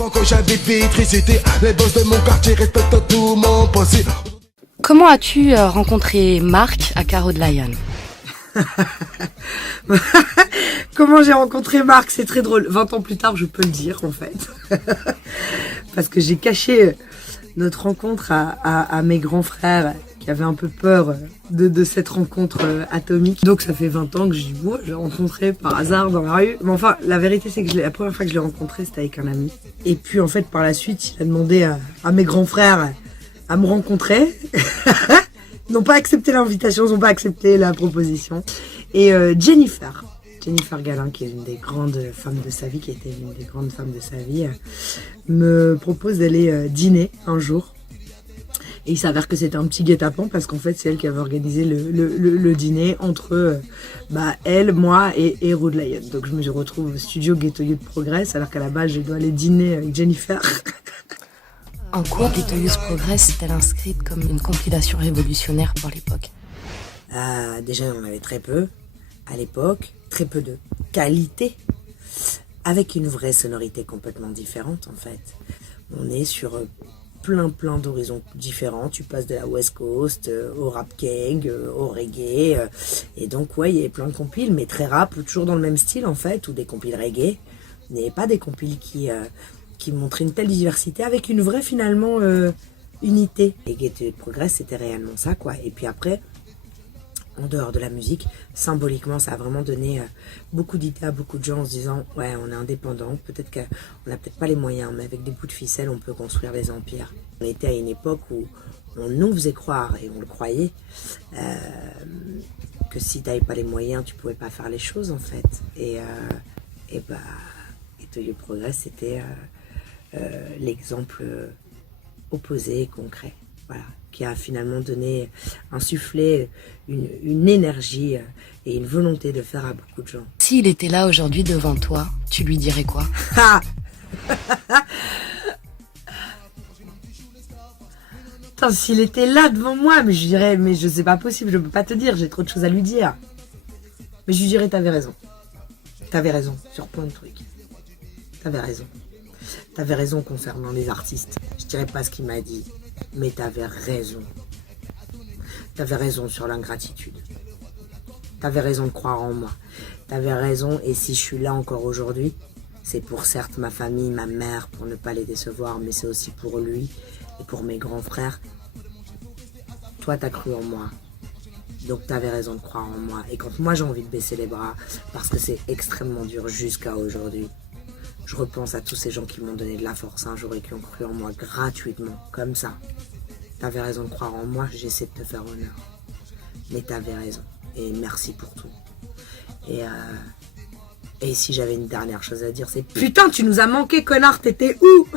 Tant que j'habite Vitricité, les boss de mon quartier respectent tout mon possible. Comment as-tu rencontré Marc à Caro de Lion? Comment j'ai rencontré Marc? C'est très drôle. 20 ans plus tard, je peux le dire, en fait. Parce que j'ai caché notre rencontre à mes grands frères qui avaient un peu peur de cette rencontre atomique. Donc ça fait 20 ans que je l'ai rencontré par hasard dans la rue. Mais enfin, la vérité, c'est que la première fois que je l'ai rencontré, c'était avec un ami. Et puis en fait, par la suite, il a demandé à mes grands frères à me rencontrer. Ils n'ont pas accepté l'invitation, ils n'ont pas accepté la proposition. Et Jennifer Galin, qui est une des grandes femmes de sa vie, qui était une des grandes femmes de sa vie, me propose d'aller dîner un jour. Et il s'avère que c'était un petit guet-apens parce qu'en fait, c'est elle qui avait organisé le dîner entre elle, moi et Rude Lion. Donc je me retrouve au studio Ghetto Youth Progress alors qu'à la base, je dois aller dîner avec Jennifer. En quoi Ghetto Youth Progress est-elle inscrite comme une compilation révolutionnaire pour l'époque? Déjà, on avait très peu à l'époque, très peu de qualité, avec une vraie sonorité complètement différente en fait. On est sur plein d'horizons différents. Tu passes de la West Coast au rap gang, au reggae, et donc ouais, il y avait plein de compiles, mais très rap, toujours dans le même style en fait, ou des compiles reggae. Il n'y avait pas des compiles qui montraient une telle diversité avec une vraie finalement unité. Et Ghetto Youth Progress, c'était réellement ça quoi. Et puis après, en dehors de la musique, symboliquement, ça a vraiment donné beaucoup d'idées à beaucoup de gens en se disant « Ouais, on est indépendant, peut-être qu'on n'a peut-être pas les moyens, mais avec des bouts de ficelle, on peut construire des empires. » On était à une époque où on nous faisait croire, et on le croyait, que si tu n'avais pas les moyens, tu ne pouvais pas faire les choses, en fait. Et Ghetto Youth Progress, c'était l'exemple opposé et concret. Voilà, qui a finalement donné, insufflé une énergie et une volonté de faire à beaucoup de gens. S'il était là aujourd'hui devant toi, tu lui dirais quoi? Attends, s'il était là devant moi, mais je dirais, mais je sais pas possible, je peux pas te dire, j'ai trop de choses à lui dire. Mais je lui dirais, t'avais raison. T'avais raison sur plein de trucs. T'avais raison. T'avais raison concernant les artistes. Je dirais pas ce qu'il m'a dit. Mais t'avais raison. T'avais raison sur l'ingratitude. T'avais raison de croire en moi. T'avais raison, et si je suis là encore aujourd'hui, c'est pour certes ma famille, ma mère, pour ne pas les décevoir, mais c'est aussi pour lui et pour mes grands frères. Toi, t'as cru en moi. Donc t'avais raison de croire en moi. Et quand moi j'ai envie de baisser les bras, parce que c'est extrêmement dur jusqu'à aujourd'hui, je repense à tous ces gens qui m'ont donné de la force un jour et qui ont cru en moi gratuitement, comme ça. T'avais raison de croire en moi, j'essaie de te faire honneur. Mais t'avais raison. Et merci pour tout. Et si j'avais une dernière chose à dire, c'est putain, tu nous as manqué, connard, t'étais où?